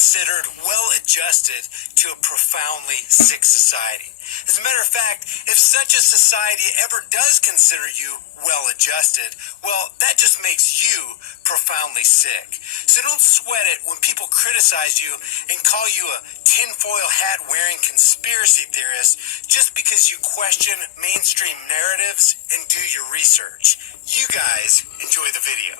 considered well-adjusted to a profoundly sick society. As a matter of fact, if such a society ever does consider you well-adjusted, well, that just makes you profoundly sick. So don't sweat it when people criticize you and call you a tinfoil hat-wearing conspiracy theorist just because you question mainstream narratives and do your research. You guys enjoy the video.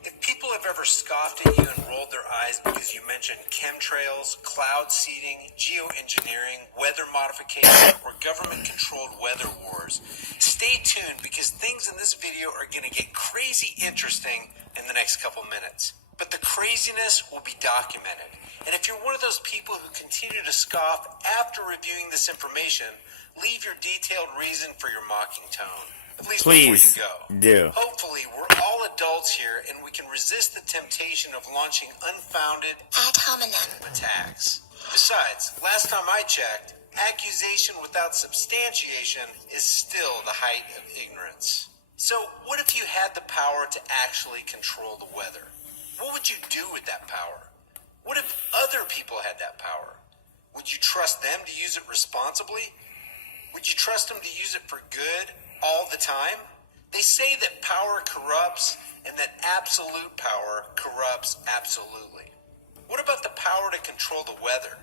If people have ever scoffed at you and rolled their eyes because you mentioned chemtrails, cloud seeding, geoengineering, weather modification, or government-controlled weather wars, stay tuned because things in this video are going to get crazy interesting in the next couple minutes. But the craziness will be documented. And if you're one of those people who continue to scoff after reviewing this information, leave your detailed reason for your mocking tone. At least Please before you do. go. Hopefully, we're all adults here and we can resist the temptation of launching unfounded ad hominem attacks. Besides, last time I checked, accusation without substantiation is still the height of ignorance. So, what if you had the power to actually control the weather? What would you do with that power? What if other people had that power? Would you trust them to use it responsibly? Would you trust them to use it for good all the time? They say that power corrupts and that absolute power corrupts absolutely. What about the power to control the weather?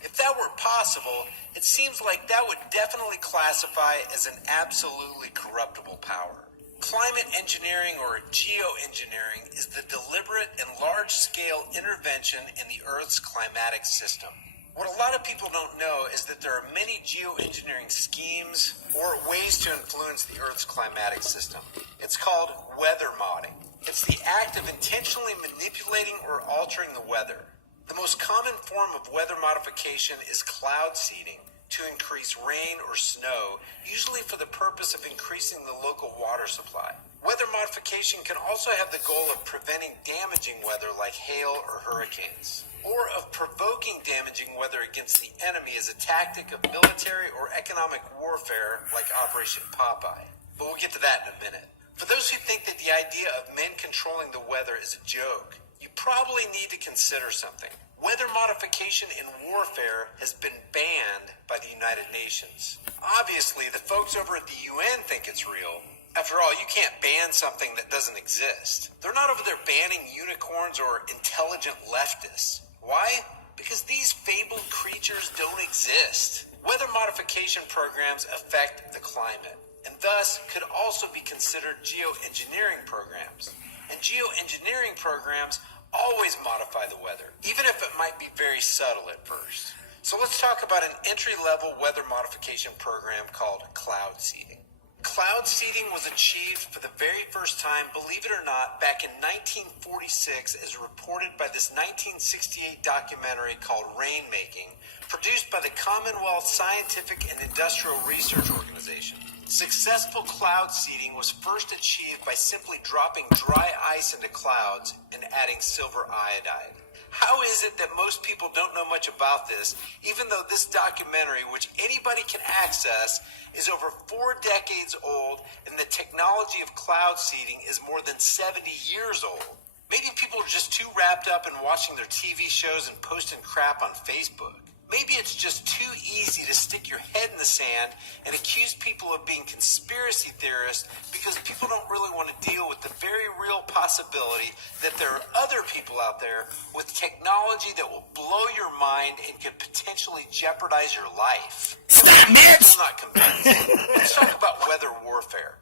If that were possible, it seems like that would definitely classify as an absolutely corruptible power. Climate engineering or geoengineering is the deliberate and large-scale intervention in the Earth's climatic system. What a lot of people don't know is that there are many geoengineering schemes or ways to influence the Earth's climatic system. It's called weather modding. It's the act of intentionally manipulating or altering the weather. The most common form of weather modification is cloud seeding to increase rain or snow, usually for the purpose of increasing the local water supply. Weather modification can also have the goal of preventing damaging weather like hail or hurricanes, or of provoking damaging weather against the enemy as a tactic of military or economic warfare like Operation Popeye. But we'll get to that in a minute. For those who think that the idea of men controlling the weather is a joke, you probably need to consider something. Weather modification in warfare has been banned by the United Nations. Obviously, the folks over at the UN think it's real. After all, you can't ban something that doesn't exist. They're not over there banning unicorns or intelligent leftists. Why? Because these fabled creatures don't exist. Weather modification programs affect the climate, and thus could also be considered geoengineering programs. And geoengineering programs always modify the weather, even if it might be very subtle at first. So let's talk about an entry-level weather modification program called cloud seeding. Cloud seeding was achieved for the very first time, believe it or not, back in 1946 as reported by this 1968 documentary called Rainmaking, produced by the Commonwealth Scientific and Industrial Research Organization. Successful cloud seeding was first achieved by simply dropping dry ice into clouds and adding silver iodide. How is it that most people don't know much about this, even though this documentary, which anybody can access, is over 4 decades old and the technology of cloud seeding is more than 70 years old? Maybe people are just too wrapped up in watching their TV shows and posting crap on Facebook. Maybe it's just too easy to stick your head in the sand and accuse people of being conspiracy theorists because people don't really want to deal with the very real possibility that there are other people out there with technology that will blow your mind and could potentially jeopardize your life. I'm not convinced. Let's talk about weather warfare.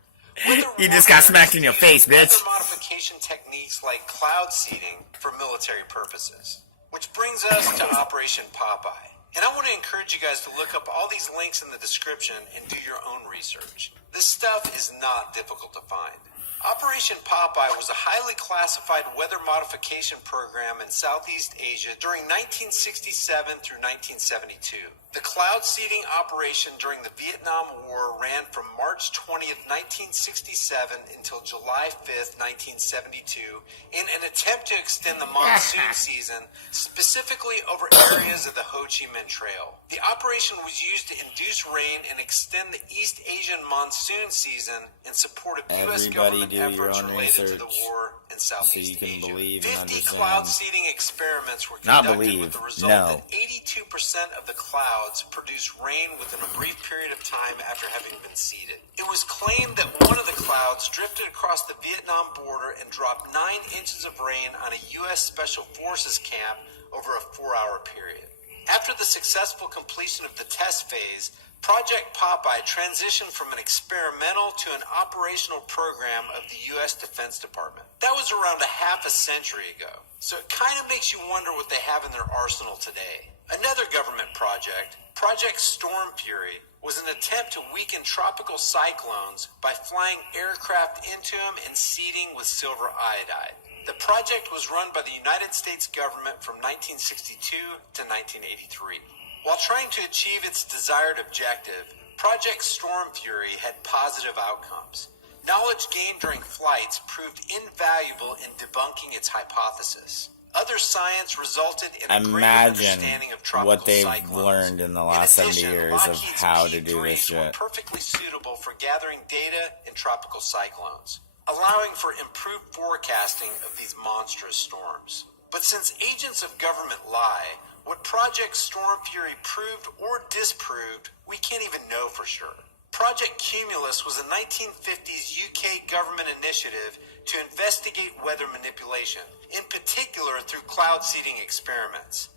You just got smacked in your face, bitch. Weather modification techniques like cloud seeding for military purposes. Which brings us to Operation Popeye. And I want to encourage you guys to look up all these links in the description and do your own research. This stuff is not difficult to find. Operation Popeye was a highly classified weather modification program in Southeast Asia during 1967 through 1972. The cloud seeding operation during the Vietnam War ran from March 20th, 1967 until July 5th, 1972 in an attempt to extend the monsoon season, specifically over areas of the Ho Chi Minh Trail. The operation was used to induce rain and extend the East Asian monsoon season in support of U.S. government government do your efforts own related to the research war in Southeast so you can Asia. believe 50 and understand. cloud seeding experiments were Not conducted believe, with the result no. that 82% of the clouds produced rain within a brief period of time after having been seeded. It was claimed that one of the clouds drifted across the Vietnam border and dropped 9 inches of rain on a U.S. Special Forces camp over a 4-hour period. After the successful completion of the test phase, Project Popeye transitioned from an experimental to an operational program of the U.S. Defense Department. That was around a half a century ago, so it kind of makes you wonder what they have in their arsenal today. Another government project, Project Storm Fury, was an attempt to weaken tropical cyclones by flying aircraft into them and seeding with silver iodide. The project was run by the United States government from 1962 to 1983. While trying to achieve its desired objective, Project Storm Fury had positive outcomes. Knowledge gained during flights proved invaluable in debunking its hypothesis. Other science resulted in a greater understanding of tropical what they've cyclones. learned in the last 70 years of Lockheed's how to do P-3s this shit. were perfectly suitable for gathering data in tropical cyclones, allowing for improved forecasting of these monstrous storms. But since agents of government lie, what Project Storm Fury proved or disproved, we can't even know for sure. Project Cumulus was a 1950s UK government initiative to investigate weather manipulation, in particular through cloud seeding experiments.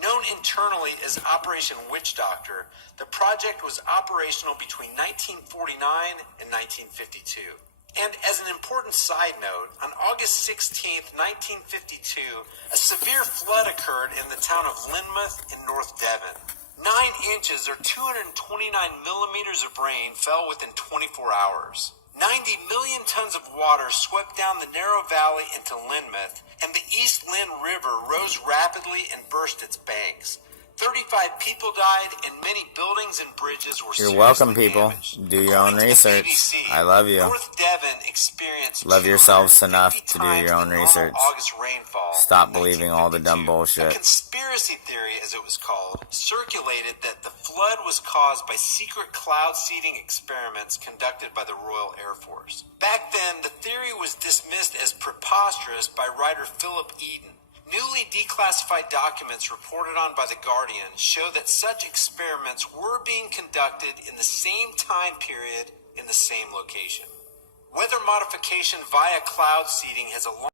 Known internally as Operation Witch Doctor, the project was operational between 1949 and 1952. And as an important side note, on August 16, 1952, a severe flood occurred in the town of Lynmouth in North Devon. 9 inches or 229 millimeters of rain fell within 24 hours. 90 million tons of water swept down the narrow valley into Lynmouth, and the East Lynn River rose rapidly and burst its banks. 35 people died, and many buildings and bridges were You're seriously welcome, people. damaged. Do your own According to the research. BBC, I love you. North Devon experienced Love yourselves enough 250 to do your own times the normal research. August rainfall Stop in believing all the dumb 1952. bullshit. A conspiracy theory, as it was called, circulated that the flood was caused by secret cloud seeding experiments conducted by the Royal Air Force. Back then, the theory was dismissed as preposterous by writer Philip Eden. Newly declassified documents reported on by The Guardian show that such experiments were being conducted in the same time period in the same location. Weather modification via cloud seeding has a long